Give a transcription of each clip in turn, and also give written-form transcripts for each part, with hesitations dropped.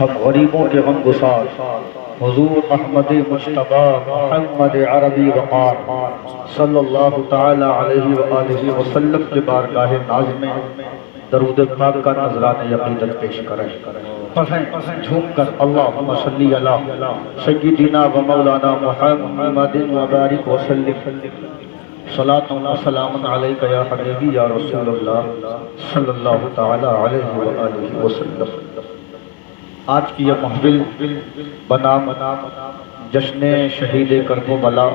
ہم غریبوں کے غم گسار حضور احمد مجتبی محمد عربی وقار صلی اللہ تعالی علیہ وآلہ وسلم کے بارگاہ ناز میں درود پاک کا نذرانہ عقیدت پیش کریں۔ پڑھیں جھوم کر اللہم صلی علی سیدنا و مولانا محمد وبارک وسلم صلاۃ و سلام علیک یا حبیبی یا رسول اللہ صلی اللہ تعالی علیہ وآلہ وسلم۔ آج کی یہ محفل بنام جشن شہید کربلا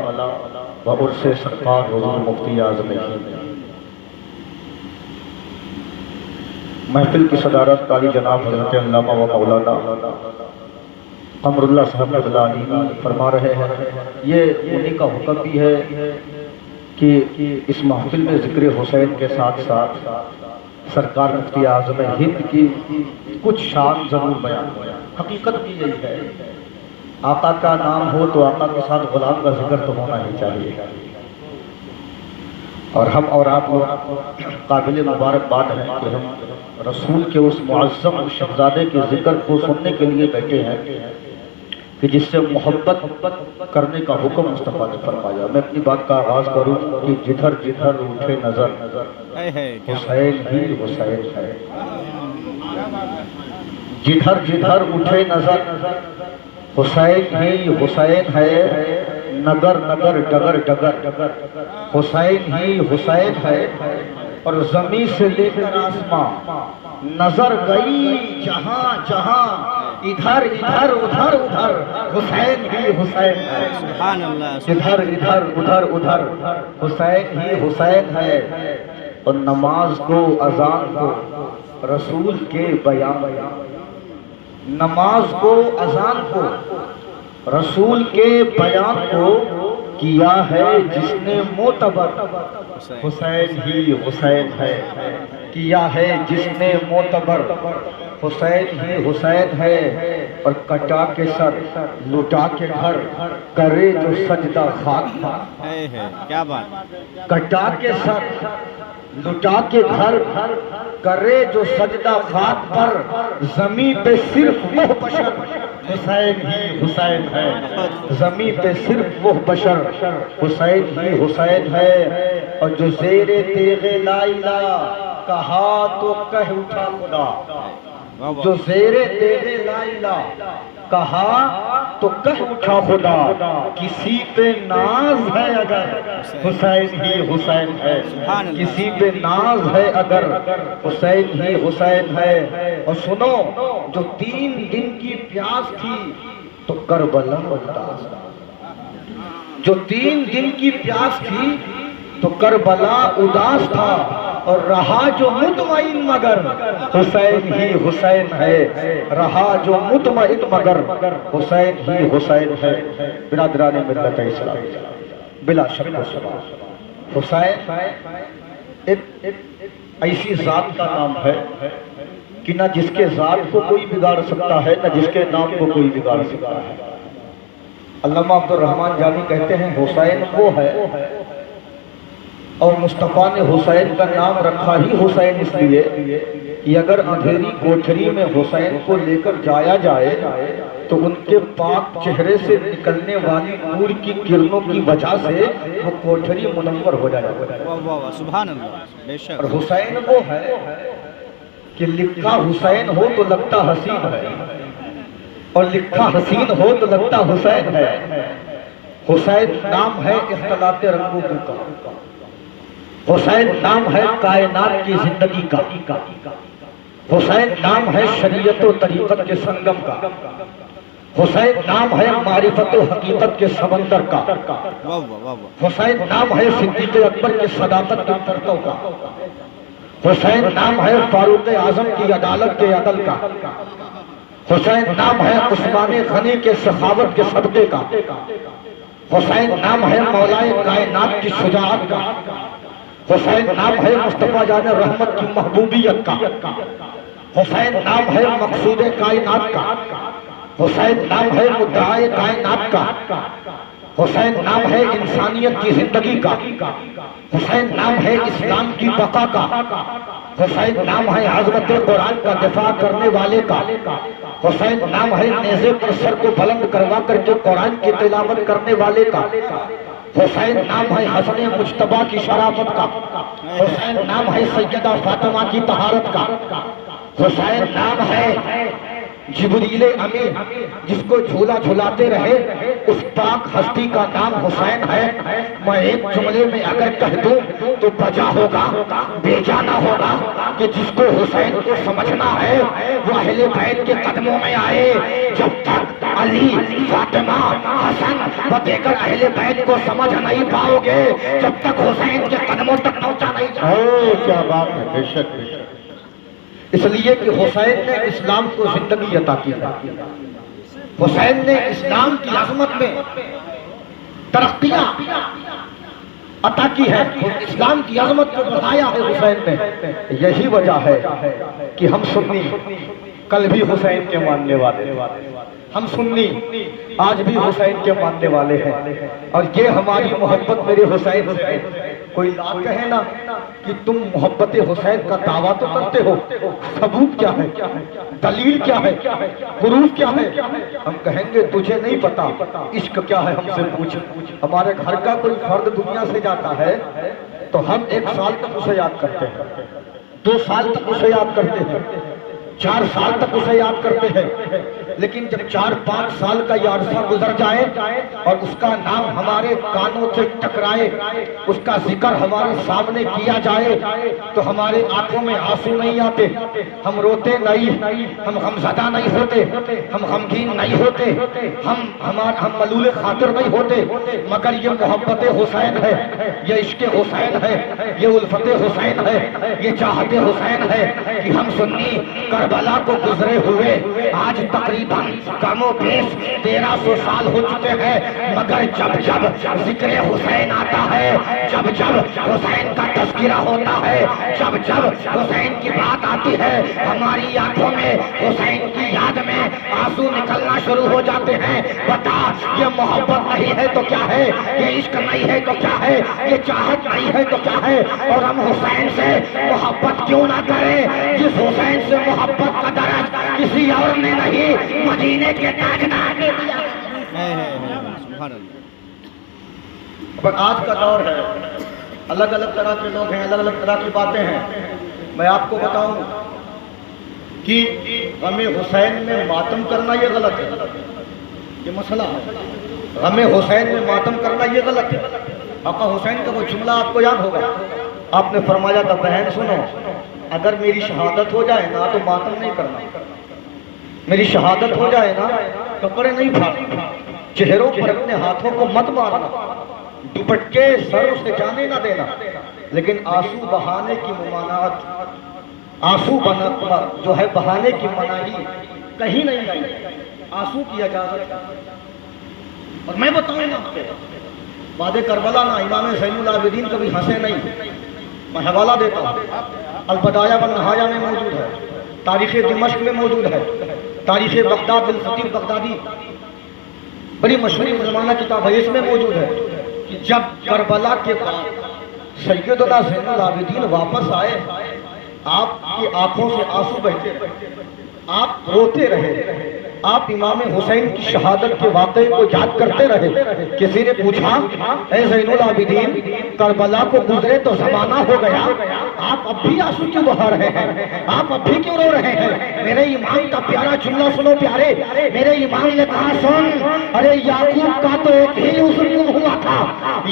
و عرس سرکار حضور مفتی اعظم محفل کی صدارت قاری جناب حضرت علامہ و مولانا قمر اللہ صاحب بلانی فرما رہے ہیں۔ یہ انہی کا حکم بھی ہے کہ اس محفل میں ذکر حسین کے ساتھ ساتھ سرکار مفتی اعظم ہند کی کچھ شان ضرور بیان ہو۔ حقیقت بھی یہی ہے، آقا کا نام ہو تو آقا کے ساتھ غلام کا ذکر تو ہونا ہی چاہیے، اور ہم اور آپ قابل مبارکباد ہیں کہ ہم رسول کے اس معظم شہزادے کے ذکر کو سننے کے لیے بیٹھے ہیں کہ جس سے محبت کرنے کا حکم مصطفیٰ نے فرمایا۔ میں اپنی بات کا آغاز کروں کہ جدھر جدھر اٹھے نظر حسین ہی حسین ہے، جدھر جدھر اٹھے نظر حسین ہی حسین ہے، نگر نگر ڈگر ڈگر حسین ہی حسین ہے، اور زمین سے لے کر آسمان نظر گئی جہاں جہاں، ادھر ادھر ادھر ادھر حسین ہی حسین ہے، ادھر ادھر ادھر ادھر حسین ہی حسین ہے۔ اور نماز کو اذان کو رسول کے بیان، نماز کو اذان کو رسول کے بیان کو کیا ہے جس نے معتبر، حسین ہی حسین ہے، کیا ہے جس نے معتبر، حسین ہی حسین ہے۔ اور کٹا کے سر لٹا کے گھر کرے جو سجدہ خاک پر، کیا بات، کٹا کے سر لٹا کے گھر کرے جو سجدہ خاک پر، زمین پہ صرف وہ بشر حسین ہی حسین ہے، زمین پہ صرف وہ بشر حسین ہی حسین ہے۔ اور جو زیر تیغ لا الہ کہا تو کہہ اٹھا خدا، جو زیر تیغ لا الہ کہا تو کہہ اٹھا خدا، کسی پہ ناز ہے اگر حسین ہی حسین ہے، کسی پہ ناز ہے اگر حسین ہی حسین ہے۔ اور سنو، جو 3 دن کی پیاس تھی تو کربلا اداس، جو 3 دن کی پیاس تھی تو کربلا اداس تھا، اور رہا جو مطمئن مگر حسین ہی حسین ہے، رہا جو مطمئن مگر حسین ہی حسین ہے۔ برادران ملت اسلام، بلا شک و شبہ حسین ایک ایسی ذات کا نام ہے کہ نہ جس کے ذات کو کوئی بگاڑ سکتا ہے، نہ جس کے نام کو کوئی بگاڑ سکتا ہے۔ علامہ عبد الرحمن جانی کہتے ہیں حسین وہ ہے، اور مصطفیٰ نے حسین کا نام رکھا ہی حسین اس لیے کہ اگر اندھیری کوٹھری میں حسین کو لے کر جایا جائے تو ان کے پاک چہرے سے نکلنے والی نور کی کرنوں کی وجہ سے وہ کوٹھری منور ہو جائے گا۔ سبحان اللہ، بے شک۔ اور حسین وہ ہے کہ لکھا حسین ہو تو لگتا حسین ہے، اور لکھا حسین ہو تو لگتا حسین ہے۔ حسین نام ہے اختلاط رنگوں کا، حسین نام ہے کائنات کی زندگی کا، حسین نام ہے شریعت و طریقت کے سنگم کا، حسین نام ہے معرفت و حقیقت کے سمندر کا، حسین نام ہے صدیق اکبر کے صداقت کے پرتو کا، حسین نام ہے فاروق اعظم کی عدالت کے عدل کا، حسین نام ہے عثمان غنی کے سخاوت کے صدقے کا، حسین نام ہے مولائے کائنات کی شجاعت کا، حسین نام ہے مصطفیٰ جان رحمت کی محبوبیت کا، حسین نام ہے مقصود کائنات کا، حسین نام ہے مدعا کائنات کا، حسین نام ہے انسانیت کی زندگی کا، حسین نام ہے اسلام کی بقا کا، حسین نام ہے عظمت قرآن کا دفاع کرنے والے کا، حسین نام ہے نیزے پر سر کو بلند کروا کر کے قرآن کی تلاوت کرنے والے کا، حسین نام ہے حسن مجتبیٰ کی شرافت کا، حسین نام ہے سیدہ فاطمہ کی طہارت کا، حسین نام ہے جبریل امین جس کو جھولا جھلاتے رہے، اس پاک ہستی کا نام حسین ہے۔ میں ایک جملے میں اگر کہہ دوں تو بجا ہوگا، بیجا نہ ہوگا کہ جس کو حسین کو سمجھنا ہے وہ اہل بیت کے قدموں میں آئے۔ جب تک علی، فاطمہ، حسن و دیگر اہل بیت کو سمجھ نہیں پاؤ گے، جب تک حسین کے قدموں تک پہنچا نہیں جاؤ۔ کیا بات ہے، بے شک بے شک۔ اس لیے کہ حسین نے اسلام کو زندگی عطا کی ہے، حسین نے اسلام کی عظمت میں ترقیاں عطا کی ہے، اسلام کی عظمت کو بڑھایا ہے حسین نے۔ یہی وجہ ہے کہ ہم سنی کل بھی حسین کے ماننے والے، ہم سنی آج بھی حسین کے ماننے والے ہیں، اور یہ ہماری محبت میرے حسین سے۔ کوئی لا کہے نا کہ تم محبت حسین کا دعویٰ تو کرتے ہو، ثبوت کیا ہے، دلیل کیا ہے، پروف کیا ہے؟ ہم کہیں گے تجھے نہیں پتا عشق کیا ہے، ہم سے پوچھ۔ ہمارے گھر کا کوئی فرد دنیا سے جاتا ہے تو ہم 1 سال تک اسے یاد کرتے ہیں، 2 سال تک اسے یاد کرتے ہیں، 4 سال تک اسے یاد کرتے ہیں، لیکن جب 4-5 سال کا یہ عرصہ گزر جائے اور اس کا نام ہمارے کانوں سے ٹکرائے، اس کا ذکر ہمارے سامنے کیا جائے تو ہمارے آنکھوں میں آنسو نہیں آتے، ہم روتے نہیں، ہم غمزدہ نہیں ہوتے، ہم غمگین نہیں ہوتے، ہم ملول خاطر نہیں ہوتے، مگر یہ محبت حسین ہے، یہ عشق حسین ہے، یہ الفت حسین ہے، یہ چاہت حسین ہے کہ ہم سنی کربلا کو گزرے ہوئے آج تقریباً کم و بیش 1300 سال ہو چکے ہیں، مگر جب جب ذکر حسین آتا ہے، جب جب حسین کا تذکرہ ہوتا ہے، جب جب حسین کی بات آتی ہے، ہماری آنکھوں میں حسین کی یاد میں آنسو نکلنا شروع ہو جاتے ہیں۔ بتا یہ محبت نہیں ہے تو کیا ہے، یہ عشق نہیں ہے تو کیا ہے، یہ چاہت نہیں ہے تو کیا ہے؟ اور ہم حسین سے محبت کیوں نہ کریں جس حسین سے محبت کا درج کسی اور نے نہیں مدینے کے تاجدار نے دیا۔ سبحان اللہ۔ پر آج کا دور ہے، الگ الگ طرح کے لوگ ہیں، الگ الگ طرح کی باتیں ہیں۔ میں آپ کو بتاؤں کہ غم حسین میں ماتم کرنا یہ غلط ہے، یہ مسئلہ ہے۔ غم حسین میں ماتم کرنا یہ غلط ہے۔ آقا حسین کا وہ جملہ آپ کو یاد ہوگا، آپ نے فرمایا تھا بہن سنو، اگر میری شہادت ہو جائے نا تو ماتم نہیں کرنا، میری شہادت ہو جائے نا کپڑے نہیں پھاڑنا، چہروں پر اپنے ہاتھوں کو مت مارنا، دوپٹے سروں سے جانے نہ دینا، لیکن آنسو بہانے کی ممانعت، آنسو جو ہے بہانے کی مناہی کہیں نہیں گئی، آنسو کی اجازت۔ اور میں بتاؤں نا آپ کو وعدے کربلا نا امام زین العابدین کبھی ہنسے نہیں۔ میں حوالہ دیتا ہوں، البدایہ والنہایہ میں موجود ہے، تاریخ دمشق میں موجود ہے، تاریخ بغداد الخطیب بغدادی بڑی مشہور مسلمانہ کتاب ہے، اس میں موجود ہے کہ جب کربلا کے بعد سیدنا زین العابدین واپس آئے، آپ کی آنکھوں سے آنسو بہتے رہے، آپ روتے رہے، آپ امام حسین کی شہادت کے واقعے کو یاد کرتے رہے۔ کسی نے پوچھا اے زین العابدین کربلا کو گزرے تو زمانہ ہو گیا، آپ اب بھی آنسو کیوں بہا رہے ہیں، آپ اب بھی کیوں رو رہے ہیں؟ میرے امام کا پیارا جملہ سنو پیارے، میرے امام نے کہا سن، ارے یعقوب کا تو ایک ہی یوسف گم ہوا تھا،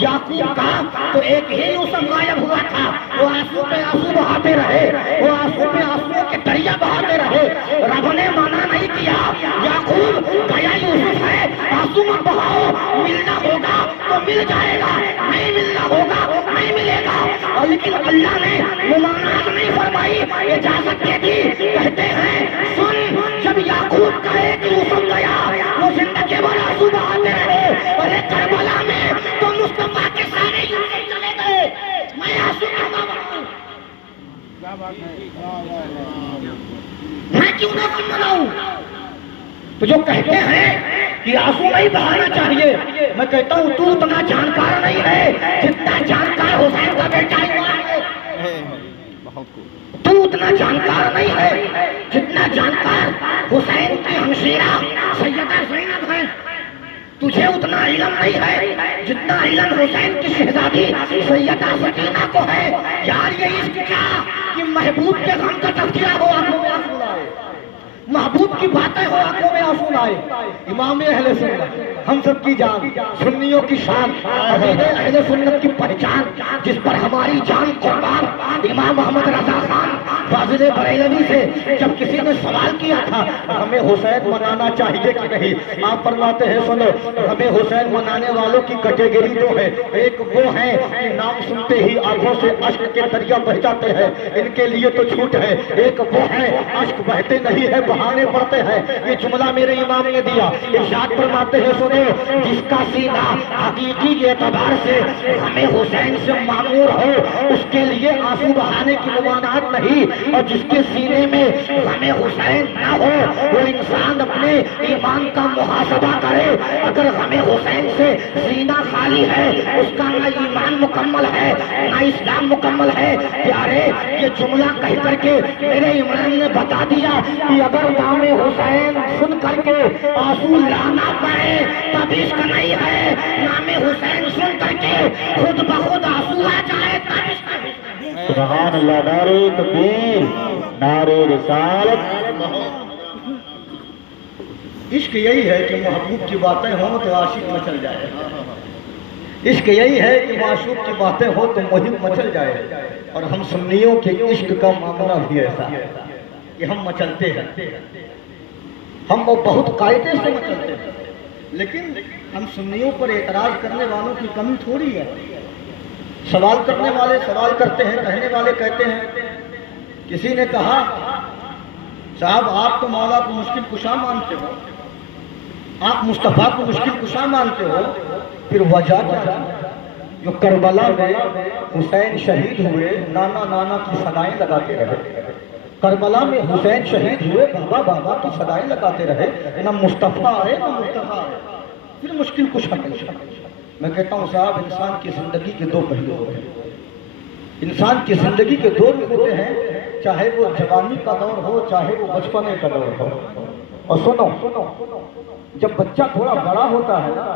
یعقوب کا تو ایک ہی یوسف غائب ہوا تھا، وہ آنسو پہ آنسو بہاتے رہے، وہ آنسو پہ آنسو کے دریا بہاتے رہے، رب نے منع نہیں کیا، یعقوب گیا یوسف ہے، آنسو مت بہاؤ، ملنا ہوگا تو مل جائے گا، نہیں ملنا ہوگا نہیں ملے گا۔ اور لیکن اللہ نے ممانعت نہیں فرمائی، اجازت دے دی، کہتے ہیں سن جب یعقوب کا ایک یوسف گیا وہ زندگی بھر آنسو بہاتے رہے، اور ایک کربلا میں تو مصطفیٰ کے سارے یوسف چلے گئے، میں آنسو کیوں نہ بہاؤں، میں کیوں نہ مناؤں؟ تو جو کہتے ہیں کہ آنسو نہیں بہانا چاہیے، میں کہتا ہوں تو اتنا جانکار نہیں ہے جتنا جانکار حسین کا بیٹا ہوا ہے۔ تو اتنا جانکار نہیں ہے جتنا جانکار حسین کی ہمشیرہ سیدہ زینب ہے. تجھے اتنا علم نہیں ہے جتنا علم حسین کی شہزادی سیدہ سکینہ کو ہے. یار یہ عشق کیا کہ محبوب کے غم کا تذکرہ ہو آنکھوں میں آنسو لائے, محبوب کی باتیں ہو آنکھوں میں آنسو لائے. امام اہل سنت ہم سب کی جان, سنیوں کی شان, اہل سنت کی پہچان, جس پر ہماری جان قربان, امام محمد رضا خان فاضل بریلوی سے جب کسی نے سوال کیا تھا ہمیں حسین منانا چاہیے کہ نہیں, آپ فرماتے ہیں سنو, ہمیں حسین منانے والوں کی کیٹیگری دو ہے. ایک وہ ہیں کہ نام سنتے ہی آنکھوں سے اشک کے دریا بہ جاتے ہیں, ان کے لیے تو چھوٹ ہے. ایک وہ ہیں اشک بہتے نہیں ہے بہانے پڑتے ہیں. یہ جملہ میرے امام نے دیا. ارشاد فرماتے ہیں سنو, جس کا سینہ حقیقی اعتبار سے ہمیں حسین سے معمور ہو اس کے لیے آنسو بہانے کی ممانعت نہیں, اور جس کے سینے میں ہمیں حسین نہ ہو وہ انسان اپنے ایمان کا محاسبہ کرے. اگر ہمیں حسین سے سینہ خالی ہے اس کا نہ ایمان مکمل ہے نہ اسلام مکمل ہے. پیارے یہ جملہ کہہ کر کے میرے امام نے بتا دیا کہ اگر نام حسین سن کر کے آنسو لانا پڑے تب عشق نہیں ہے, نام حسین سن کر کے خود بخود آنسو آ جائے تب عشق ہے. سبحان اللہ, نعرہ تکبیر, نعرہ رسالت. عشق یہی ہے کہ محبوب کی باتیں ہوں تو عاشق مچل جائے. عشق یہی ہے کہ معشوق کی باتیں ہوں تو محب مچل جائے. اور ہم سنیوں کے عشق کا معاملہ بھی ایسا ہے کہ ہم مچلتے ہیں, ہم وہ بہت قاعدے سے مچلتے ہیں, لیکن ہم سنیوں پر اعتراض کرنے والوں کی کمی تھوڑی ہے. سوال کرنے والے سوال کرتے ہیں, کہنے والے کہتے ہیں. کسی نے کہا صاحب آپ تو مولا کو مشکل کشا مانتے ہو, آپ مصطفیٰ کو مشکل کشا مانتے ہو, پھر وجہ کیا جو کربلا میں حسین شہید ہوئے نانا نانا کی صدائیں لگاتے رہے, کربلا میں حسین شہید ہوئے بابا بابا کی صدائیں لگاتے رہے, نہ مصطفیٰ آئے نہ مصطفیٰ آئے, پھر مشکل کشا کیسا. میں کہتا ہوں صاحب انسان کی زندگی کے دو پہلو ہوتے ہیں, انسان کی زندگی کے دو ہوتے ہیں, چاہے وہ جوانی کا دور ہو چاہے وہ بچپنے کا دور ہو. اور سنو, جب بچہ تھوڑا بڑا ہوتا ہے نا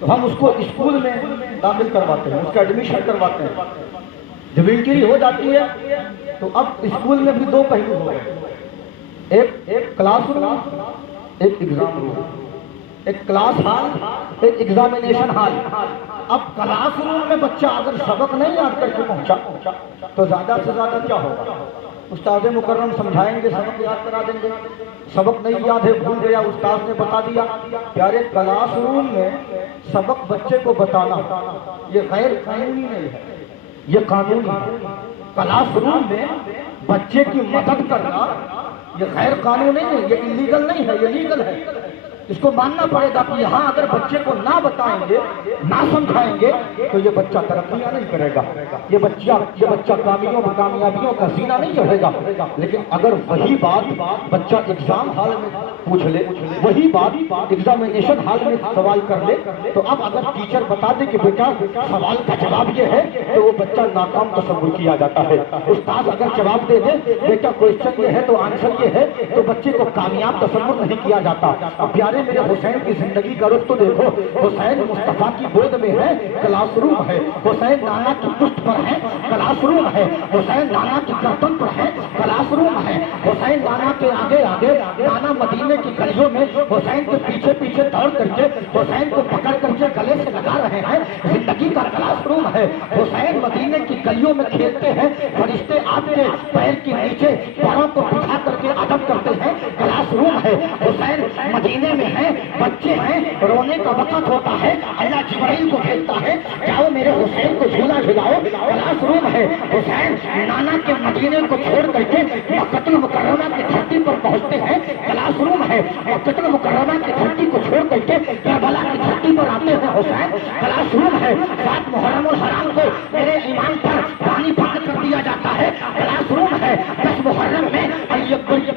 تو ہم اس کو اسکول میں داخل کرواتے ہیں, اس کا ایڈمیشن کرواتے ہیں. جب انٹری ہو جاتی ہے تو اب اسکول میں بھی دو پہلو ہو گئے, ایک کلاس روم ایک ایگزام روم, ایک کلاس ہال ایک ایگزامینیشن ہال. اب کلاس روم میں بچہ اگر سبق نہیں یاد کر کے پہنچا تو زیادہ سے زیادہ کیا ہوگا, استاد مکرم سمجھائیں گے, سبق یاد کرا دیں گے. سبق نہیں یاد ہے, بھول گیا, استاد نے بتا دیا. پیارے کلاس روم میں سبق بچے کو بتانا یہ غیر قانونی نہیں ہے, یہ قانونی ہے. کلاس روم میں بچے کی مدد کرنا یہ غیر قانونی نہیں ہے, یہ انلیگل نہیں ہے, یہ لیگل ہے. اس کو ماننا پڑے گا کہ یہاں اگر بچے کو نہ بتائیں گے نہ سمجھائیں گے تو یہ بچہ ترقیاں نہیں کرے گا, یہ بچہ کامیابیوں کا سینہ نہیں چڑھے گا. لیکن اگر وہی بات بچہ ایگزام ہال میں پوچھ لے, وہی بات ایگزامینیشن ہال میں سوال کر لے, تو اب اگر ٹیچر بتا دے کہ بیٹا سوال کا جواب یہ ہے تو وہ بچہ ناکام تصور کیا جاتا ہے. استاد اگر جواب دے دے بیٹا کوئسچن یہ ہے تو آنسر یہ ہے تو بچے کو کامیاب تصور نہیں کیا جاتا. اب پیارے میرے حسین کی زندگی کا رخ تو دیکھو, حسین مصطفیٰ کی گود میں ہے, کلاس روم ہے. حسین نانا کی پشت پر ہے, کلاس روم ہے. حسین نانا کی گردن پر ہے, کلاس روم ہے. حسین نانا کے آگے آگے, نانا مدینے کی گلیوں میں حسین کے پیچھے پیچھے دوڑ کر کے حسین کو پکڑ کر کے گلے سے لگا رہے ہیں, زندگی کا کلاس روم ہے. حسین مدینے کی گلیوں میں کھیلتے ہیں, فرشتے آپ کے پیر کے نیچے پاؤں کو بچھا کر کے ادب کرتے ہیں, کلاس روم ہے. حسین مدینے میں ہیں, بچے ہیں, رونے کا وقت ہوتا ہے, اللہ جبرائیل کو بھیجتا ہے جاؤ میرے حسین کو جھولا جھلاؤ, کلاس روم ہے. حسین نانا کے مدینے کو چھوڑ کر کے مکہ المکرمہ کی دھرتی پر پہنچتے ہیں, کلاس روم ہے. مکہ المکرمہ کی دھرتی کو چھوڑ کر کے کربلا کی دھرتی پر آتے ہیں حسین, کلاس روم ہے. 7 محرم الحرام کو میرے ایمان پر پانی پاک کر دیا جاتا ہے, کلاس روم ہے. 10 محرم میں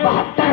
72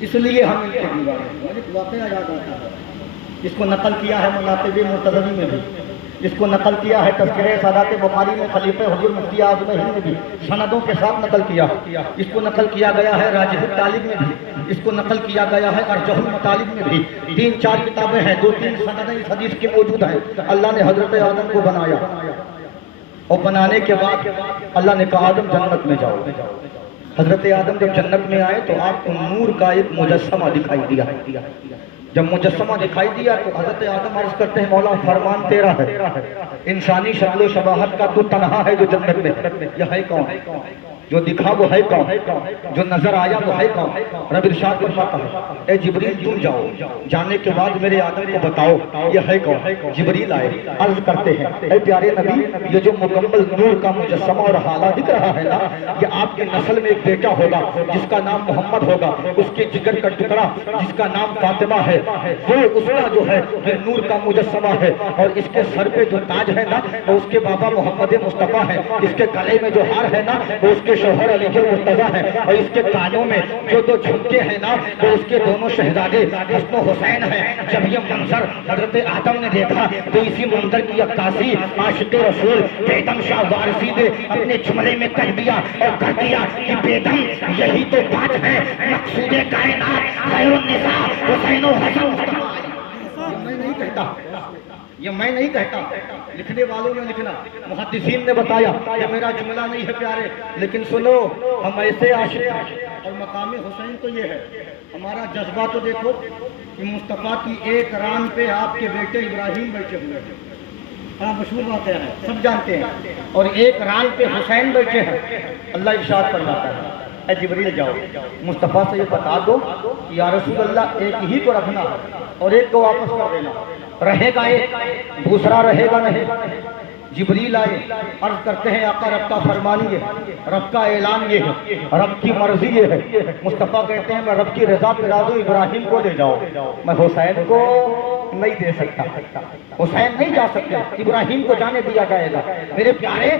اس لیے ہم ان کے دیوار ہیں۔ مجھے ایک واقعہ یاد آتا ہے، اس کو نقل کیا ہے مناقب مرتضوی میں بھی، اس کو نقل کیا ہے تذکرہ سادات بخاری میں، خلیفہ حضور مفتی اعظم ہند نے بھی سندوں کے ساتھ نقل کیا، اس کو نقل کیا گیا ہے راجح الطالب میں بھی، اس کو نقل کیا گیا ہے ارجح المطالب میں بھی، 3-4 کتابیں ہیں، 2-3 سندیں اس حدیث کی موجود ہیں۔ اللہ نے حضرت آدم کو بنایا اور بنانے کے بعد اللہ نے کہا آدم جنت میں جاؤ۔ حضرت آدم جب جنت میں آئے تو آپ کو نور کا ایک مجسمہ دکھائی دیا۔ جب مجسمہ دکھائی دیا تو حضرت آدم عرض کرتے ہیں مولا فرمان تیرا ہے، انسانی شکل و شباہت کا تو تنہا ہے جو جنت میں ہے، یہ ہے کون؟ جو دکھا وہ ہے کون؟ جو نظر آیا وہ ہے کون؟ رب ارشاد فرماتا ہے اے جبریل تم جاؤ، جانے کے بعد میرے آدم کو بتاؤ یہ ہے کون؟ جبریل آئے عرض کرتے ہیں اے پیارے نبی یہ جو مکمل نور کا مجسمہ اور حالہ دکھ رہا ہے نا، یہ آپ کی نسل میں ایک بیٹا ہوگا جس کا نام محمد ہوگا، اس کے جگر کا ٹکڑا جس کا نام فاطمہ ہے، وہ اس کا جو ہے یہ نور کا مجسمہ ہے، اور اس کے سر پہ جو تاج ہے نا وہ اس کے بابا محمد مصطفیٰ ہے، اس کے گلے میں جو ہار ہے نا وہ اس کے شوہر علی کے مرتضیٰ ہے، اور اس کے کانوں میں جو دو جھمکے ہیں نا وہ اس کے دونوں شہزادے حسن و حسین ہیں۔ جب یہ منظر حضرت آدم نے دیکھا تو اسی منظر کی عکاسی عاشق رسول بیدم شاہ وارثی نے اپنے جملے میں کر دیا اور کر دیا کہ بیدم یہی تو بات ہے مقصود کائنات خیر النساء حسین و حسن مصطفیٰ۔ یہ میں نہیں کہتا، لکھنے والوں نے لکھنا، محدثین نے بتایا، یہ میرا جملہ نہیں ہے پیارے، لیکن سنو ہم ایسے عاشق ہیں اور مقام حسین تو یہ ہے، ہمارا جذبہ تو دیکھو کہ مصطفیٰ کی ایک ران پہ آپ کے بیٹے ابراہیم بیٹھے ہوئے ہیں، بڑا مشہور واقعہ ہے سب جانتے ہیں، اور ایک ران پہ حسین بیٹھے ہیں۔ اللہ ارشاد فرماتا ہے اے جبریل جاؤ مصطفیٰ سے یہ بتا دو کہ یا رسول اللہ ایک ہی کو رکھنا اور ایک کو واپس کر دینا، رہے گا ایک دوسرا رہے گا نہیں۔ جبریل آئے عرض کرتے ہیں آقا رب کا فرمان یہ ہے، رب کا اعلان یہ ہے، رب کی مرضی یہ ہے۔ مصطفیٰ کہتے ہیں میں رب کی رضا پہ راضی ہوں، ابراہیم کو لے جاؤ، میں حسین کو نہیں دے سکتا، حسین نہیں جا سکتے، ابراہیم کو جانے دیا جائے گا۔ میرے پیارے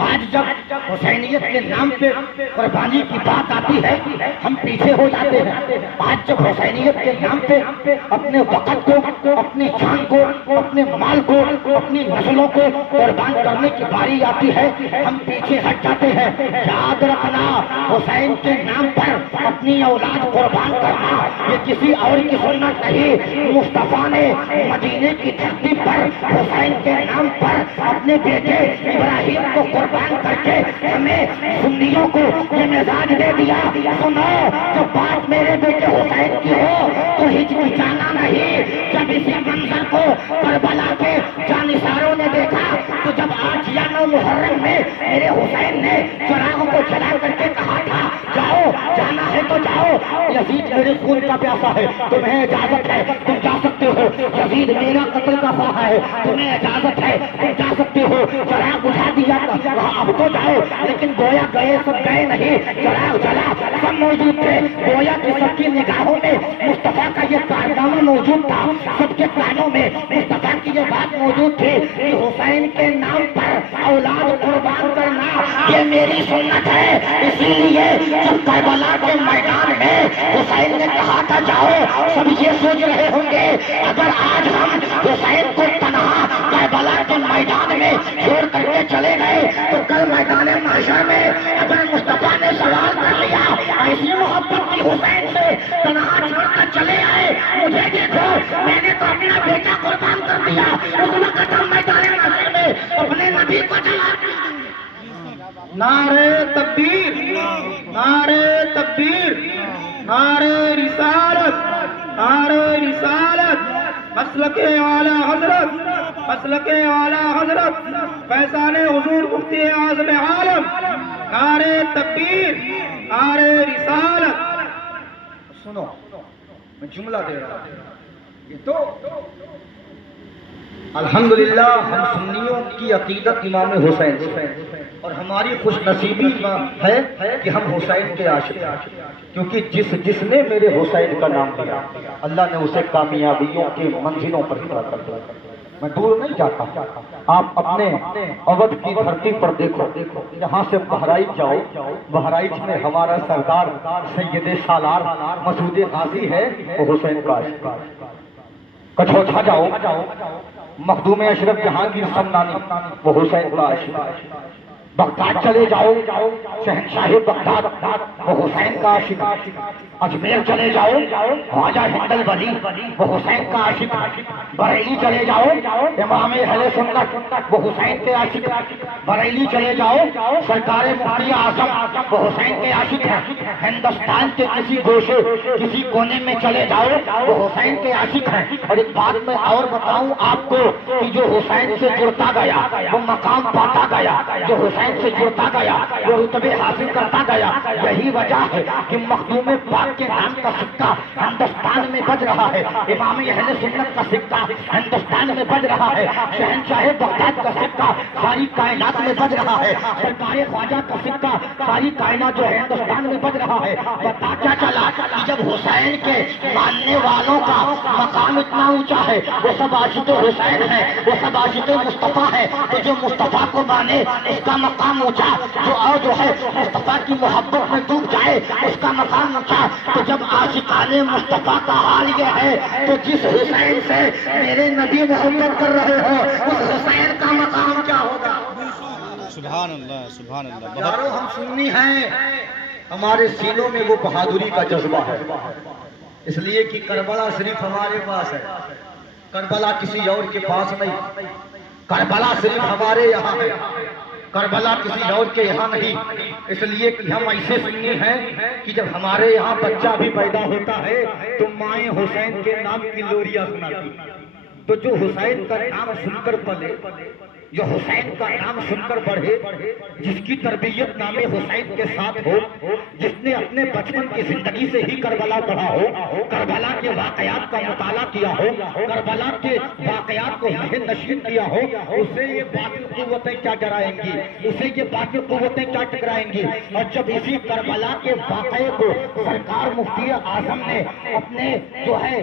آج جب حسینیت کے نام پہ قربانی کی بات آتی ہے ہم پیچھے ہو جاتے ہیں۔ آج جب حسینیت کے نام پہ اپنے وقت کو، اپنی جان کو، اپنے مال کو، اپنی نسلوں کو قربان کرنے کی باری آتی ہے ہم پیچھے ہٹ جاتے ہیں۔ یاد رکھنا حسین کے نام پر اپنی اولاد قربان کرنا یہ کسی اور کی سنت نہیں، مصطفیٰ نے مدینے کی دھرتی پر حسین کے نام پر اپنے بیٹے ابراہیم کو قربان کر کے ہمیں سنیوں کو یہ مزاج دے دیا۔ سنو جب بات میرے بیٹے حسین کی ہو تو ہچکچانا نہیں۔ جب اسی منظر کو کربلا کے جانثاروں نے دیکھا تو جب 8 یا 9 محرم میں میرے حسین نے چراغ کو جلا کر کے کہا تھا جاؤ جانا ہے تو جاؤ، یزید میرے خون کا پیاسا ہے تمہیں اجازت ہے تم جا سکتے ہو، یزید میرا قتل کا خواہاں ہے تمہیں اجازت ہے تم جا سکتے ہو۔ چراغ بجھا دیا اب تو جاؤ، لیکن گویا گئے سب گئے نہیں، چراغ جلا سب موجود تھے، گویا کہ سب کی نگاہوں میں مصطفیٰ کا یہ کارنامہ موجود تھا، سب کے کانوں میں مصطفیٰ کی یہ بات موجود تھی کہ حسین کے نام پر اولاد قربان کرنا یہ میری سنت ہے۔ اسی لیے جب کربلا کے میدان میں حسین نے کہا تھا جاؤ، سب یہ سوچ رہے ہوں گے اگر آج ہم حسین کو تنہا کربلا کے میدان میں چھوڑ کر کے چلے گئے تو کل میدان محشر میں اگر مصطفیٰ نے سوال کر لیا ایسی محبت کی حسین سے تنہا چھوڑ کر چلے آئے، مجھے دیکھو میں نے تو اپنا بیٹا قربان کر دیا، اس وقت ہم میدان محشر میں اپنے نبی کو جواب دیں گے۔ نعرے تکبیر، نعرے تکبیر، نعرے رسالت، نعرے رسالت، مسلک اعلی حضرت، مسلک اعلی حضرت فیضان حضور مفتی اعظم عالم، نعرے تکبیر، نعرے رسالت۔ سنو میں جملہ دے رہا ہوں، یہ تو الحمدللہ ہم سنیوں کی عقیدت امام حسین سے، اور ہماری خوش نصیبی ہے کہ ہم حسین کے عاشق ہیں، کیونکہ جس نے میرے حسین کا نام لیا اللہ نے اسے کامیابیوں کے منزلوں پر کھڑا کر دیا۔ میں دور نہیں جاتا، آپ اپنے اودھ کی دھرتی پر دیکھو، یہاں سے بہرائچ جاؤ، بہرائچ میں ہمارا سردار سید سالار مسعود غازی ہے، وہ حسین کا عاشق۔ کچھوچھا جاؤ، مخدوم اشرف جہانگیر سمنانی، وہ حسین کا عاشق۔ بغداد چلے جاؤ، شہنشاہ بغداد وہ حسین کا عاشق۔ اجمیر چلے جاؤ، خواجہ ہندل ولی وہ حسین کا عاشق۔ بریلی چلے جاؤ، امام اہل سنت وہ حسین کے عاشق۔ بریلی چلے جاؤ، سرکار مفتی اعظم وہ حسین کے عاشق ہیں۔ ہندوستان کے کسی گوشے کسی کونے میں چلے جاؤ، وہ حسین کے عاشق ہیں۔ اور ایک بات میں اور بتاؤں آپ کو کہ جو حسین سے جڑتا گیا وہ مقام پاتا گیا، جو حسین سے جڑتا گیا وہ رتبے حاصل کرتا گیا۔ یہی وجہ ہے کہ مخدوم پاک کے نام کا سکہ ہندوستان میں بج رہا ہے، امام اہل سنت کا سکہ ہندوستان میں بج رہا ہے، شہنشاہ بغداد کا سکہ ساری کائنات میں بج رہا ہے، سرکار خواجہ کا سکہ ساری کائنات جو ہے ہندوستان میں بج رہا ہے۔ پتا کیا چلا کہ جب حسین کے ماننے والوں کا مقام اتنا اونچا ہے، وہ سب عاشق حسین ہے، وہ سب عاشق مصطفیٰ ہے، تو جو مصطفیٰ کو مانے اس کا مقام اونچا، جو ہے مصطفیٰ کی محبت میں ڈوب جائے اس کا مقام اونچا۔ تو جب عاشقان مصطفیٰ کا حال یہ ہے تو جس حسین سے میرے نبی محبت کر رہے ہو اس حسین کا مقام کیا ہوگا؟ سبحان اللہ، سبحان اللہ۔ یارو ہم سنی ہیں، ہمارے سینوں میں وہ بہادری کا جذبہ ہے، اس لیے کہ کربلا صرف ہمارے پاس ہے، کربلا کسی اور کے پاس نہیں، کربلا صرف ہمارے یہاں ہے، کربلا کسی اور کے یہاں نہیں۔ اس لیے کہ ہم ایسے سنی ہیں کہ جب ہمارے یہاں بچہ بھی پیدا ہوتا ہے تو مائیں حسین کے نام کی لوریاں سناتی، تو جو حسین کا نام سن کر پلے، جو حسین کا نام سن کر بڑھے، جس کی تربیت نام حسین کے ساتھ ہو، جس نے اپنے بچپن کی زندگی سے ہی کربلا پڑھا ہو، کربلا کے واقعات کا مطالعہ کیا ہو، کربلا کے واقعات کو ذہن نشین کیا ہو، اسے یہ باطل قوتیں کیا ڈرائیں گی، اسے یہ باطل قوتیں کیا ٹکرائیں گی۔ اور جب اسی کربلا کے واقعے کو سرکار مفتی اعظم نے اپنے جو ہے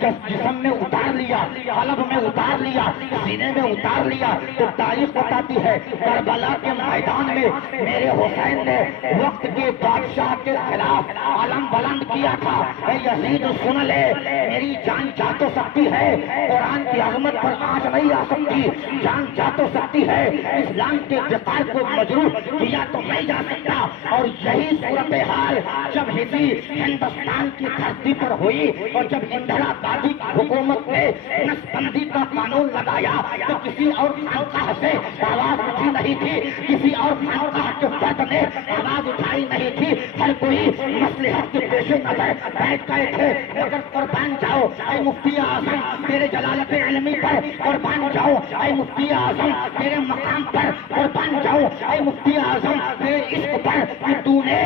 جسم میں اتار لیا، قلب میں اتار لیا، سینے میں اتار لیا، تو تاریخ بتاتی ہے کربلا کے میدان میں میرے حسین نے وقت کے بادشاہ کے خلاف علم بلند کیا تھا، اے یزید سن لے، میری جان جا تو سکتی ہے، قرآن کی عظمت پر آنچ نہیں آ سکتی، جان جا تو سکتی ہے، اسلام کے وقار کو مجروح کیا تو نہیں جا سکتا۔ اور یہی صورتحال جب اسی ہندوستان کی دھرتی پر ہوئی اور جب اندرا گاندھی کی حکومت نے نس بندی کا قانون لگایا تو کسی اور خانقاہ سے آواز اٹھی نہیں تھی، کسی اور خانقاہ کے فرد نے آواز اٹھائی نہیں تھی، ہر کوئی مصلحت کے پیش نظر بیٹھ گئے تھے۔ مگر قربان جاؤ اے مفتی اعظم تیرے جلالت علمی پر، قربان جاؤ اے مفتی اعظم تیرے مقام پر، قربان جاؤ اے مفتی اعظم تیرے عشق پر کہ تو نے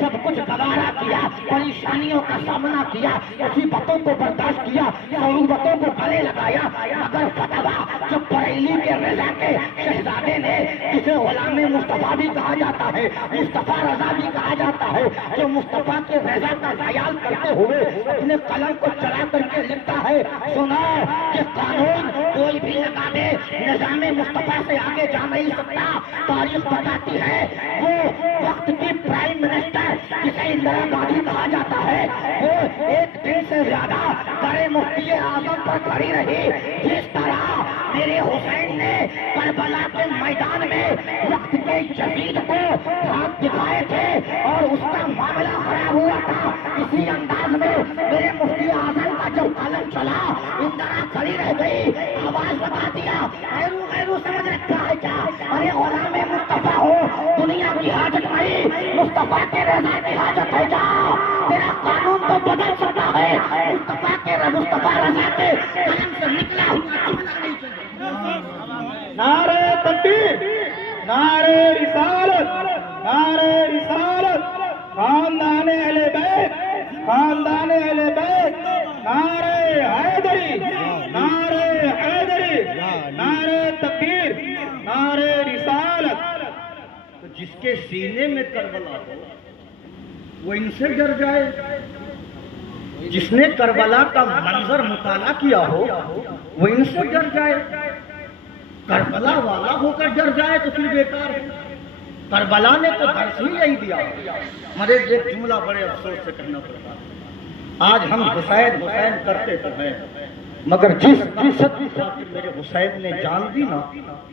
سب کچھ گوارا کیا، پریشانیوں کا سامنا کیا، مصیبتوں کو برداشت کیا، صعوبتوں کو گلے لگایا، مگر فتوا جو بریلی کے رضا کے شہزادے نے، جسے غلام مصطفیٰ بھی کہا جاتا ہے، مصطفیٰ رضا بھی کہا جاتا ہے، جو مصطفیٰ کے رضا کا خیال کرتے ہوئے اپنے قلم کو چلا کر کے لکھتا ہے، سنا کہ قانون کوئی بھی لگا دے نظام مصطفیٰ سے آگے جا نہیں سکتا۔ تاریخ بتاتی ہے وہ وقت کی پرائم منسٹر جسے اندرا گاندھی کہا جاتا ہے، وہ ایک دن سے زیادہ بڑے مفتی اعظم پر کھڑی رہی، جس طرح میرے حسین نے کربلا کے میدان میں وقت کے جدید کو ہاتھ دکھائے تھے اور اس کا معاملہ خراب ہوا تھا، اسی انداز میں میرے مفتی اعظم کا جب قلم چلا اندرا کھڑی رہ گئی، آواز بتا دیا، غیرو سمجھ رکھا ہے کیا؟ ارے غلام مصطفیٰ ہو، دنیا کی حاجت نہیں، مصطفیٰ کے رضا کی حاجت ہے کیا؟ تیرا قانون تو بدل سکتا ہے، مصطفیٰ رضا کے قلم سے نکلا ہوا نعرہ تکبیر، نعرہ رسالت، نعرہ رسالت، خاندان اہل بیت، خاندان اہل بیت، نعرہ حیدری، نعرہ حیدری، نعرہ تکبیر، نعرہ رسالت۔ تو جس کے سینے میں کربلا ہو وہ ان سے ڈر جائے، جس نے کربلا کا منظر مطالعہ کیا ہو وہ ان سے ڈر جائے، کربلا والا ہو کر ڈر جائے تو پھر بیکار ہے۔ کربلا نے تو درس ہی نہیں دیا۔ مجھے ایک جملہ بڑے افسوس سے کہنا پڑتا ہے، آج ہم حسین حسین کرتے تو ہیں، مگر جس مقصد کی خاطر میرے حسین نے جان دی نا،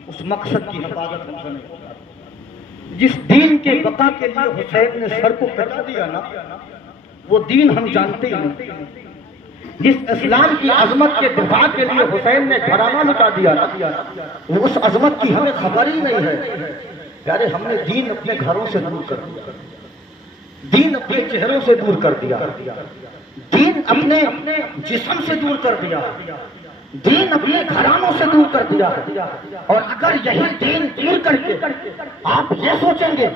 اس مقصد کی حفاظت ہم سے نہیں ہو پاتی۔ جس دین کے بقا کے لیے حسین نے سر کو کٹا دیا نا، وہ دین ہم جانتے ہی نہیں۔ جس اسلام کی عظمت کے دفاع کے لیے حسین نے گھرانہ لٹا دیا نا، وہ اس عظمت کی ہمیں خبر ہی نہیں ہے۔ پیارے، ہم نے دین اپنے گھروں سے دور کر دیا، دین اپنے چہروں سے دور کر دیا، دین اپنے جسم سے دور کر دیا، دین اپنے گھرانوں سے دور کر دیا۔ اور اگر یہی دین دور کر کے آپ یہ سوچیں گے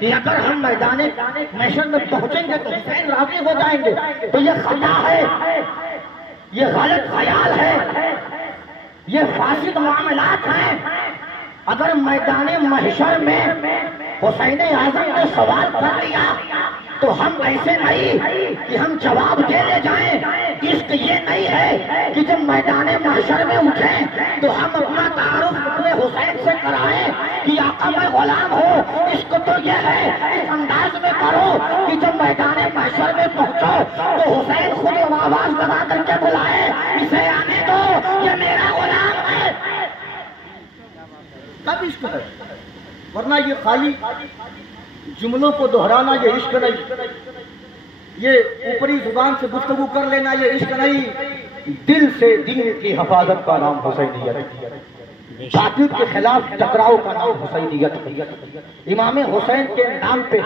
کہ اگر ہم میدان محشر میں پہنچیں گے تو حسین راضی ہو جائیں گے، تو یہ خطا ہے، یہ غلط خیال ہے، یہ فاسد معاملات ہیں۔ اگر میدان محشر میں حسین اعظم نے سوال کر لیا تو ہم ایسے نہیں کہ ہم جواب دے لے جائیں۔ عشق یہ نہیں ہے کہ جب میدان محشر میں اٹھیں تو ہم اپنا تعارف اپنے حسین سے کرائیں کہ آقا میں غلام ہوں۔ عشق تو یہ ہے اس انداز میں کرو کہ جب میدان محشر میں پہنچو تو حسین خود آواز لگا کر کے بلائے، اسے آنے دو، یہ میرا غلام ہے۔ تب عشق ہے، ورنہ یہ خالی جملوں کو دہرانا یہ عشق نہیں، یہ اوپری زبان سے گفتگو کر لینا یہ عشق نہیں، دل سے دین کی حفاظت کا نام حسینیت، باطل کے خلاف ٹکراؤ کا نام حسینیت۔ امام حسین کے نام پہ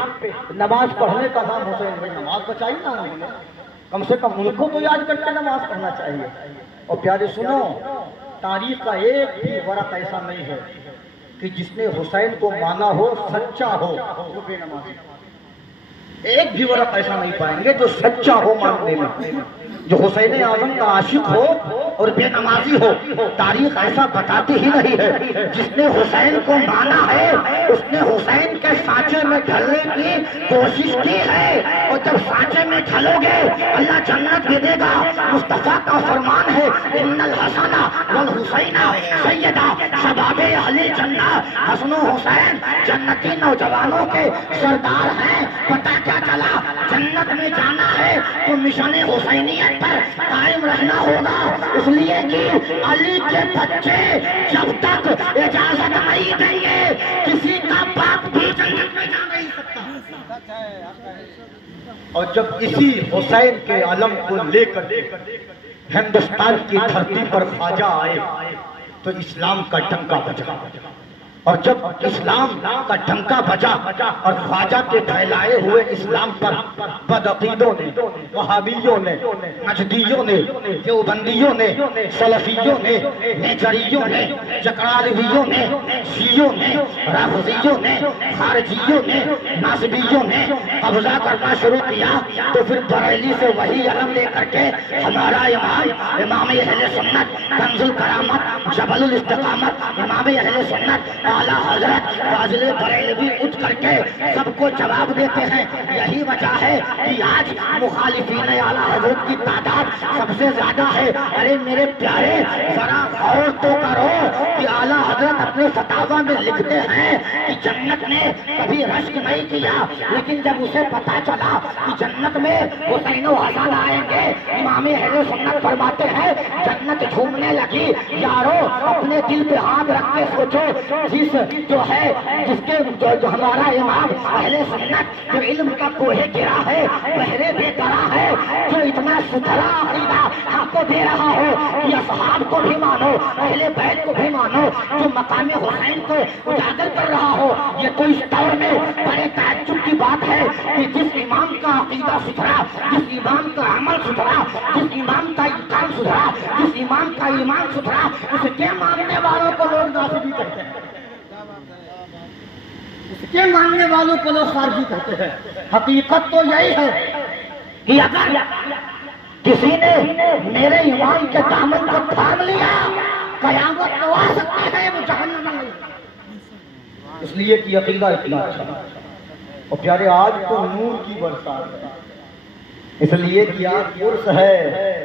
نماز پڑھنے کا نام حسین ہے۔ نماز بچائی نا انہوں نے، کم سے کم ان کو تو یاد کر کے نماز پڑھنا چاہیے۔ اور پیارے سنو، تاریخ کا ایک بھی ورق ایسا نہیں ہے کہ جس نے حسین کو مانا ہو، سچا ہو، وہ بے نمازی۔ ایک بھی ورق ایسا نہیں پائیں گے جو سچا ہو ماننے میں، جو حسین اعظم کا عاشق ہو اور بے نمازی ہو۔ تاریخ ایسا بتاتی ہی نہیں ہے۔ جس نے حسین کو مانا ہے اس نے حسین کے سانچے میں ڈھلنے کی کوشش کی ہے، اور جب سانچے میں ڈھلو گے اللہ جنت دے دے گا۔ مصطفیٰ کا فرمان ہے، ان الحسن والحسین سیدا شباب اہل جنہ۔ حسن و حسین جنتی نوجوانوں کے سردار ہیں۔ پتہ کیا چلا؟ جنت میں جانا ہے تو مشن حسینیت پر قائم رہنا ہوگا، اس لیے کہ علی کے بچے جب تک اجازت نہیں دیں گے کسی کا باپ بھی جنت میں جا نہیں سکتا۔ اور جب اسی حسین کے علم کو لے کر ہندوستان کی دھرتی پر خواجہ آئے تو اسلام کا ڈنکا بجا، اور جب اسلام کا ڈنکا بجا اور خواجہ کے پھیلائے ہوئے اسلام پر بدعقیدوں نے، وہابیوں نے، نجدیوں نے، دیوبندیوں نے، سلفیوں نے، نیچریوں نے، جکرالویوں نے، شیعوں نے، رافضیوں نے، خارجیوں نے، ناصبیوں نے قبضہ کرنا شروع کیا تو پھر بریلی سے وہی علم لے کر کے ہمارا امام اہل سنت کنز الکرامت جبل الاستقامت امام اہل سنت اعلیٰ حضرت فاضل بریلوی اٹھ کر کے سب کو جواب دیتے ہیں۔ یہی وجہ ہے کہ آج مخالفین اعلیٰ حضرت کی تعداد سب سے زیادہ ہے۔ ارے میرے پیارے، ذرا غور تو کرو کہ اعلیٰ حضرت اپنے فتاویٰ میں لکھتے ہیں کہ جنت نے کبھی رشک نہیں کیا، لیکن جب اسے پتا چلا کہ جنت میں حسین و حسن آئیں گے، امام اہل سنت فرماتے ہیں جنت جھومنے لگی۔ یارو اپنے دل پہ ہاتھ رکھ کے سوچو، جس کے جو ہمارا امام اہل سنت جو علم کا کوہ گرا ہے، پہرے بے طرح ہے، جو اتنا ستھرا عقیدہ آپ کو دے رہا ہو کہ اصحاب کو بھی مانو، اہل بیت کو بھی مانو، جو مقام حسین کو اجاگر کر رہا ہو، یہ تو اس دور میں بڑے تعجب کی بات ہے کہ جس امام کا عقیدہ ستھرا، جس امام کا عمل ستھرا، جس امام کا کام ستھرا، جس امام کا ایمان ستھرا، اس کے ماننے والوں کو لوگ ناصبی کہتے ہیں، اس کے ماننے والوں کو لوگ خارجی کہتے ہیں۔ حقیقت تو یہی ہے کہ اگر کسی نے میرے ایمان کے دامن کو تھام لیا، قیامت تو آ سکتی ہے، وہ جہنم میں نہیں۔ اس لیے کہ عقیدہ اتنا اچھا ہے۔ اور پیارے، آج تو نور کی برسات ہے، اس لیے کہ آج عرس ہے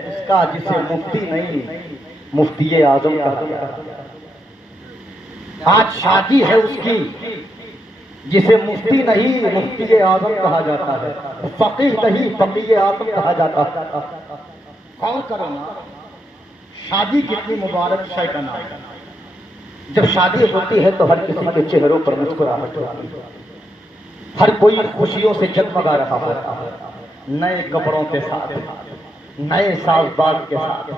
اس کا جسے مفتی نہیں مفتی اعظم کہا جاتا ہے۔ آج شادی ہے اس کی جسے مفتی نہیں مفتی اعظم کہا جاتا ہے، فقیہ نہیں فقیہ اعظم کہا جاتا ہے۔ غور کرو نا، شادی کتنی مبارک شے کا نام ہے۔ جب شادی ہوتی ہے تو ہر کسی کے چہروں پر مسکراہٹ ہوتی ہے، ہر کوئی خوشیوں سے جگمگا رہا ہوتا ہے، نئے کپڑوں کے ساتھ، نئے ساز باز کے ساتھ،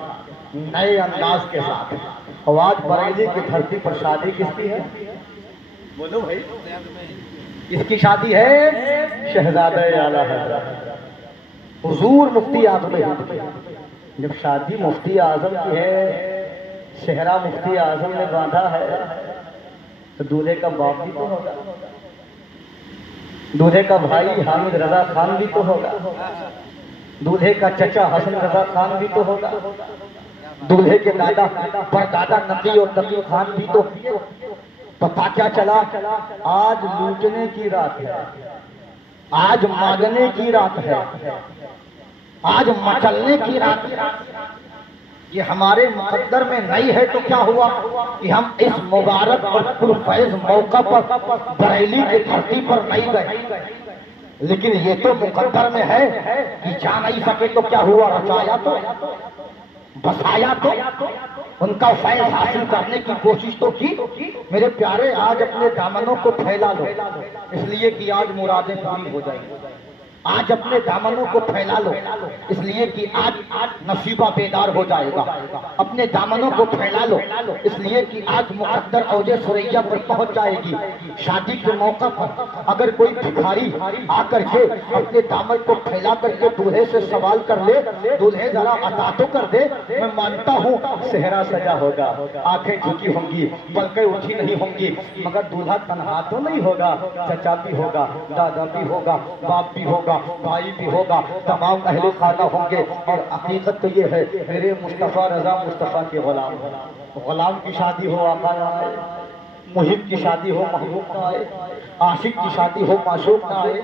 نئے انداز کے ساتھ۔ آج بریلی کی دھرتی پر شادی کس کی ہے؟ بولو بھائی، اس کی شادی ہے شہزادہ اعلیٰ حضرت حضور مفتی اعظم ہند کی۔ جب شادی مفتی اعظم کی ہے، شہرا مفتی اعظم نے باندھا ہے، تو دولہے کا باپ بھی تو ہوگا، دولہے کا بھائی حامد رضا خان بھی تو ہوگا، دولہے کا چچا حسن رضا خان بھی تو ہوگا، دولہے کے دادا پردادا نقی اور تقی خان بھی تو۔ پتہ کیا چلا؟ آج لوٹنے کی رات ہے، آج مانگنے کی رات ہے، آج مچلنے کی رات ہے۔ یہ ہمارے مقدر میں نہیں ہے تو کیا ہوا کہ ہم اس مبارک اور پرفیض موقع پر بریلی کی دھرتی پر نہیں گئے، لیکن یہ تو مقدر میں ہے کہ جا نہیں سکے تو کیا ہوا، رچایا تو بسایا تو، ان کا فیض حاصل کرنے کی کوشش تو کی۔ میرے پیارے آج اپنے دامنوں کو پھیلا لو، اس لیے کہ آج مرادیں پوری ہو جائیں گی۔ آج اپنے دامنوں کو پھیلا لو اس لیے کہ آج نصیبہ بیدار ہو جائے گا۔ اپنے دامنوں کو پھیلا لو اس لیے کہ آج مقدر اوج ثریا پر پہنچ جائے گی۔ شادی کے موقع پر اگر کوئی بھکاری آ کر کے اپنے دامن کو پھیلا کر کے دولہے سے سوال کر لے، دولہے ذرا عطا تو کر دے، میں مانتا ہوں صحرا سجا ہوگا، آنکھیں جھکی ہوں گی، پلکیں اٹھی نہیں ہوں گی، مگر دولہا تنہا تو نہیں ہوگا، چچا بھی ہوگا، دادا بھی ہوگا، باپ بھی ہوگا، بھائی بھی ہوگا، تمام اہل خانہ ہوں گے۔ اور حقیقت تو یہ ہے میرے مصطفیٰ رضا مصطفیٰ کے غلام، غلام کی شادی ہو آقا نہ آئے، محب کی شادی ہو محبوب نہ آئے، عاشق کی شادی ہو معشوق نہ آئے۔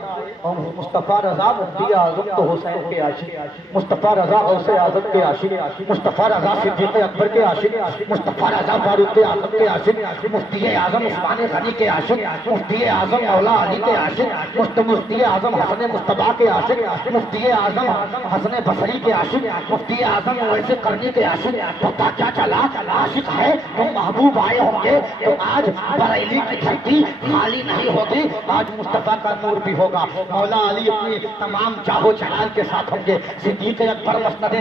اور مصطفیٰ رضا مفتی اعظم تو حسین کے عاشق، مصطفیٰ رضا غوث اعظم کے عاشق، مصطفیٰ رضا صدیق اکبر کے عاشق، مصطفیٰ رضا فاروق اعظم کے عاشق، مفتی اعظم عثمان غنی کے عاشق، مفتی اعظم مولا علی کے عاشق، مفتی اعظم حسن مصطفیٰ کے عاشق، مفتی اعظم حسن بصری کے عاشق، مفتی اعظم اویس قرنی کے عاشق۔ پتہ کیا چلا؟ عاشق ہے تو محبوب آئے ہوں گے، تو آج بریلی کی دھرتی خالی نہیں ہوگی، آج مصطفیٰ کا نور بھی ہوگا۔ مولا علی اپنی تمام جاہ و جلال کے ساتھ ہوں گے، صدیق اکبر مسند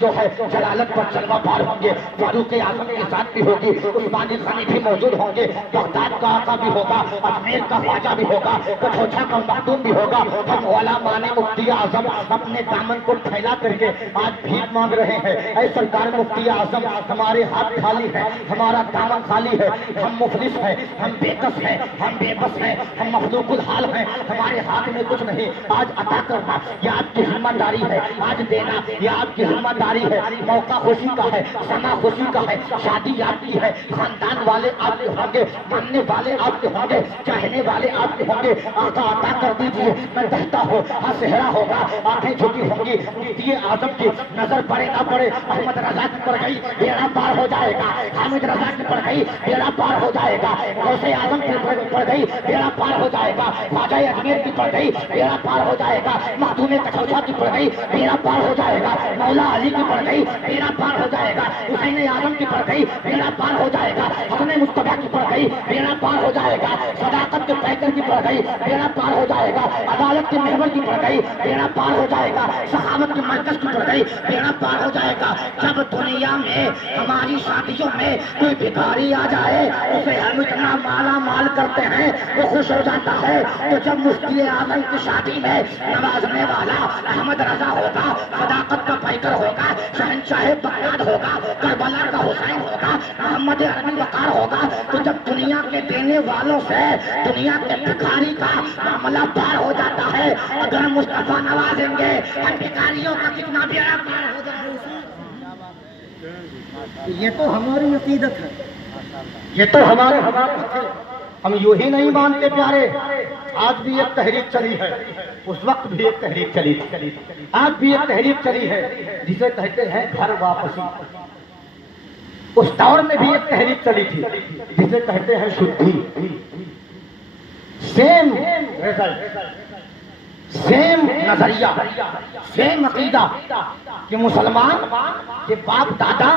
جو ہے جلالت پر جلوہ بھار ہوں گے، فاروق اعظم کی ذات بھی ہوگی، عثمان غنی بھی موجود ہوں گے، بغداد کا آقا بھی ہوگا، اجمیر کا خواجہ بھی ہوگا، کٹھوچا کا مخدوم بھی ہوگا۔ ہم علماء مفتی اعظم اپنے دامن کو پھیلا کر کے آج بھیک مانگ رہے ہیں، اے سرکار مفتی اعظم ہمارے ہاتھ خالی ہے، ہمارا دامن خالی ہے، ہم مفلس ہیں، ہم بے کس ہیں، ہم بے بس ہیں، ہم مخلوق الحال ہیں، ہمارے ہاتھ میں کچھ نہیں، آج عطا کرنا یہ آپ کی ذمہ داری ہے، آج دینا یہ آپ کی ذمہ داری ہے۔ موقع خوشی کا ہے، سما خوشی کا ہے، شادی آپ کی ہے، خاندان والے آپ کے ہوں گے، ماننے والے آپ کے ہوں گے، چاہنے والے آپ کے ہوں گے، آقا عطا کر دیجیے۔ میں کہتا ہوں ہاں صحرا ہوگا، آنکھیں جھکی ہوں گی، مفتی اعظم کی نظر پڑے نہ پڑے، احمد رضا کی پڑ گئی بیڑا پار ہو جائے گا، حامد رضا کی پڑ گئی بیڑا پار ہو جائے گا، غوث اعظم کی پڑ گئی بیڑا پار ہو جائے گا، خواجہ اجمیر کی پڑ گئی بیڑا پار ہو جائے گا، مخدوم کٹھوچا کی پڑ گئی بیڑا پار ہو جائے گا، مولا علی کی پڑ گئی بیڑا پار ہو جائے گا، حسین اعظم کی پڑ گئی بیڑا پار ہو جائے گا، حسن مصطفیٰ کی پڑ گئی بیڑا پار ہو جائے گا، صداقت کے پیکر کی پڑ گئی بیڑا پار ہو جائے گا، عدالت کے محور کی پڑ گئی بیڑا پار ہو جائے گا، سخاوت کے مرکز کی پڑ گئی بیڑا پار ہو جائے گا۔ جب دنیا میں ہماری شادیوں میں کوئی بھکاری آ جائے اسے ہم اتنا مالا مال کرتے ہیں وہ خوش ہو جاتا ہے، تو جب مفتی اعظم کی شادی میں نوازنے والا احمد رضا ہوگا، صداقت کا پیکر ہوگا، شہنشاہ بغداد ہوگا، کربلا کا حسین ہوگا، محمد عربی وقار ہوگا، تو جب دنیا کے دینے والوں سے دنیا کے بھکاری کا معاملہ پار ہو جاتا ہے، اگر مصطفیٰ نوازیں گے ہم بھکاریوں کا کتنا بیڑا پار ہو جائے گا۔ یہ تو ہماری عقیدت ہے، یہ تو ہمارے ہم یوں ہی نہیں مانتے پیارے، آج بھی ایک تحریک چلی ہے، اس وقت بھی ایک تحریک چلی تھی، آج بھی ایک تحریک چلی ہے جسے کہتے ہیں گھر واپسی۔ اس دور میں بھی ایک تحریک چلی تھی جسے کہتے ہیں شدھی۔ سیم رزلٹ، سیم نظریہ، سیم عقیدہ کہ مسلمان کے باپ دادا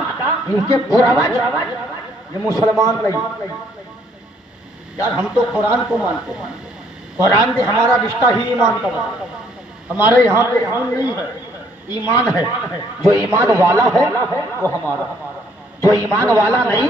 ان کے پوروج یہ مسلمان نہیں۔ یار ہم تو قرآن کو مانتے ہیں، قرآن بھی ہمارا رشتہ ہی ایمان کا ہے۔ ہمارے یہاں پہ ایمان نہیں ہے، ایمان ہے۔ جو ایمان والا ہے وہ ہمارا، جو ایمان والا نہیں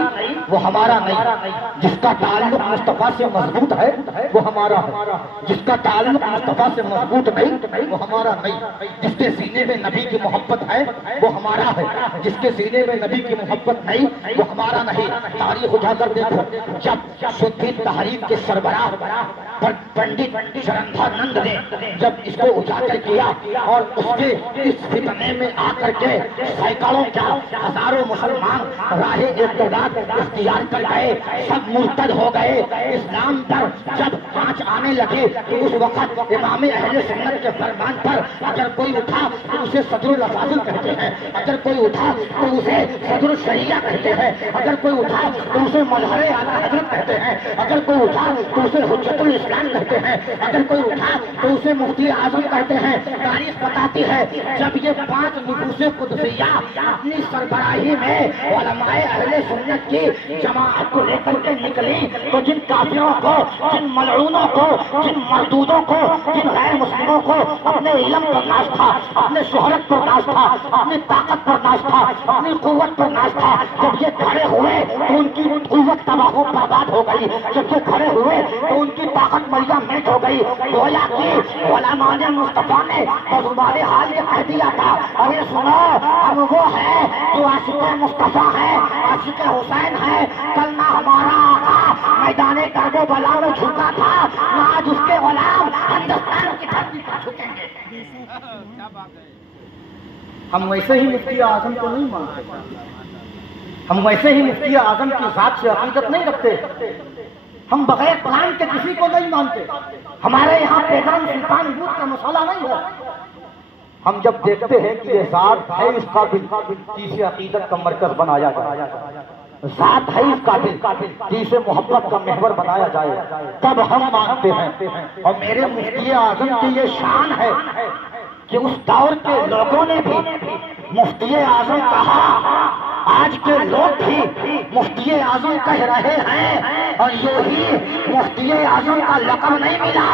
وہ ہمارا نہیں۔ جس کا تعلق مصطفیٰ سے مضبوط ہے وہ ہمارا ہے، جس کا تعلق مصطفیٰ سے مضبوط نہیں وہ ہمارا نہیں۔ جس کے سینے میں نبی کی محبت ہے وہ ہمارا ہے، جس کے سینے میں نبی کی محبت نہیں وہ ہمارا نہیں۔ تاریخ اٹھا کر دیکھو، جب شدھی تحریک کے سربراہ پنڈت شرندھانند نے جب اس کو اجاگر کیا اور اس کے اس فتنے میں آ کر کے سینکڑوں کیا ہزاروں مسلمان راہ ارتداد اختیار کر گئے، سب مرتد ہو گئے، اسلام پر جب آنچ آنے لگے تو اس وقت امام اہل سنت کے فرمان پر اگر کوئی اٹھا تو اسے صدر الافاضل کہتے ہیں، اگر کوئی اٹھا تو اسے صدر الشریعہ کہتے ہیں، اگر کوئی اٹھا تو اسے مظہر اعلیٰ حضرت کہتے ہیں، اگر کوئی اٹھا تو اسے حجت الاسلام کہتے ہیں، اگر کوئی اٹھا تو اسے مفتی اعظم کہتے ہیں۔ تاریخ بتاتی ہے جب یہ 5 نفوس قدسیہ اپنی سربراہی میں علماء اہل سنت کی جماعت کو لے کر کے نکلی تو جن کافروں کو، جن ملعونوں کو، جن مردودوں کو، جن غیر مسلموں کو اپنے علم پر ناز تھا، اپنے شہرت پر ناز تھا، اپنی طاقت پر ناز تھا، اپنی قوت پر ناز تھا، جب یہ کھڑے ہوئے تو ان کی قوت تباہ و برباد ہو گئی، جب یہ کھڑے ہوئے تو ان کی طاقت ملیا میٹ ہو گئی۔ گویا کہ علماء مصطفیٰ نے بزبان حال یہ کہہ دیا تھا، ارے سنو ہم وہ ہیں جو عاشق مصطفیٰ ہے، عاشق حسین ہے۔ کل نہ ہمارا آقا میدان کرب و بلا میں جھکا تھا، نہ آج اس کے غلام ہندوستان کی دھرتی پر جھکیں گے۔ ہم ویسے ہی مفتی اعظم کو نہیں مانتے، ہم ویسے ہی مفتی اعظم کی ذات سے عقیدت نہیں رکھتے، ہم بغیر قرآن کے کسی کو نہیں مانتے۔ ہمارے یہاں پیغام سلطان یوسف کا مسئلہ نہیں ہے۔ ہم جب دیکھتے ہیں کہ یہ ذات ہے اس قابل کہ اسے عقیدت کا مرکز بنایا جائے، ذات ہے اس قابل کہ اسے محبت کا محور بنایا جائے، تب ہم مانتے ہیں۔ اور میرے مفتی اعظم کی یہ شان ہے کہ اس دور کے لوگوں نے بھی مفتی اعظم کہا، آج کے لوگ بھی مفتی اعظم کہہ رہے ہیں۔ اور یوں ہی مفتی اعظم کا لقب نہیں ملا،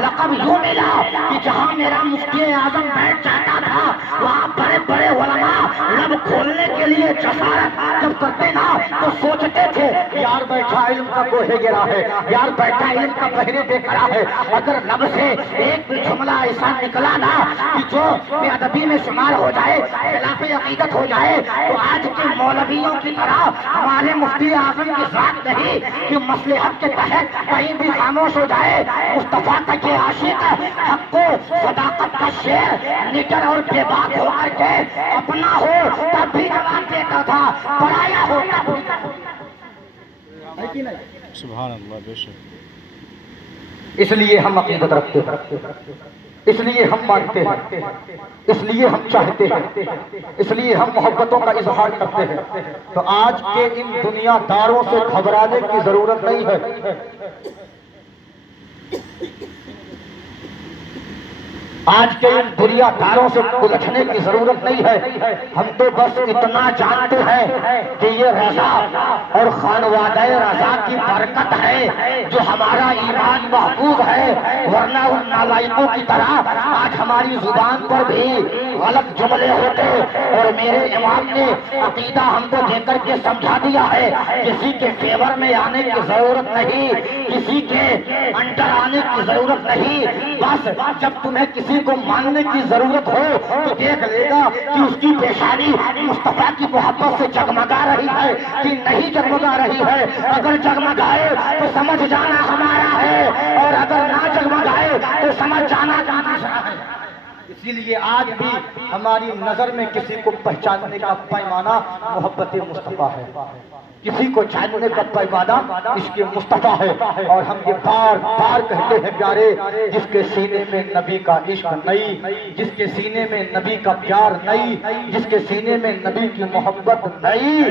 لقب یوں ملا کہ جہاں میرا مفتی اعظم بیٹھ جاتا تھا وہاں بڑے بڑے علماء لب کھولنے کے لیے جسارت جب کرتے نا تو سوچتے تھے یار بیٹھا علم کا گوہے گرا ہے، یار بیٹھا علم کا پہرے دے کھڑا ہے۔ اگر لب سے ایک بھی جملہ ایسا نکلا نا کہ جو بے ادبی میں شمار ہو جائے، خلاف عقیدت ہو جائے، تو آج کے مولویوں کی طرح ہمارے مفتی اعظم کی ذات نہیں کہ مصلحت کے تحت کہیں بھی خاموش ہو جائے۔ مصطفیٰ کا یہ عاشق حق کو صداقت کا شعر نکر اور بے باک ہو کر کے اپنا ہو تب بھی جواب دیتا تھا، پرایا ہو تب بھی۔ سبحان اللہ، بے شک۔ اس لیے ہم عقیدت رکھتے ہیں، اس لیے ہم مانتے ہیں، اس لیے ہم چاہتے ہیں، اس لیے ہم محبتوں کا اظہار کرتے ہیں۔ تو آج کے ان دنیا داروں سے گھبرانے کی ضرورت نہیں ہے، آج کے ان دنیا داروں سے الجھنے کی ضرورت نہیں ہے۔ ہم تو بس اتنا جانتے ہیں کہ یہ رضا اور خانوادہ رضا کی برکت ہے جو ہمارا ایمان محفوظ ہے، ورنہ ان نالائقوں کی طرح آج ہماری زبان پر بھی غلط جملے ہوتے۔ اور میرے امام نے عقیدہ ہم کو دے کر کے سمجھا دیا ہے، کسی کے فیور میں آنے کی ضرورت نہیں، کسی کے انڈر آنے کی ضرورت نہیں۔ بس جب تمہیں کسی کو ماننے کی ضرورت ہو تو دیکھ لے گا کہ اس کی پیشانی مصطفیٰ کی محبت سے جگمگا رہی ہے کہ نہیں جگمگا رہی ہے۔ اگر جگمگائے تو سمجھ جانا ہمارا ہے، اور اگر نہ جگمگائے تو سمجھ جانا دوسرا ہے۔ اسی لیے آج بھی ہماری نظر میں کسی کو پہچاننے کا پیمانہ محبت مصطفیٰ ہے، کسی کو جاننے کا پیمانہ عشق مصطفیٰ ہے، اور ہم یہ بار بار کہتے ہیں پیارے، جس کے سینے میں نبی کا عشق نہیں، جس کے سینے میں نبی کا پیار نہیں، جس کے سینے میں نبی کی محبت نہیں،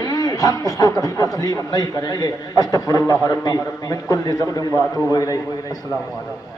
ہم اس کو کبھی تسلیم نہیں کریں گے۔ استغفر اللہ ربی من کل ذنب واتوب الیہ۔ السلام علیکم۔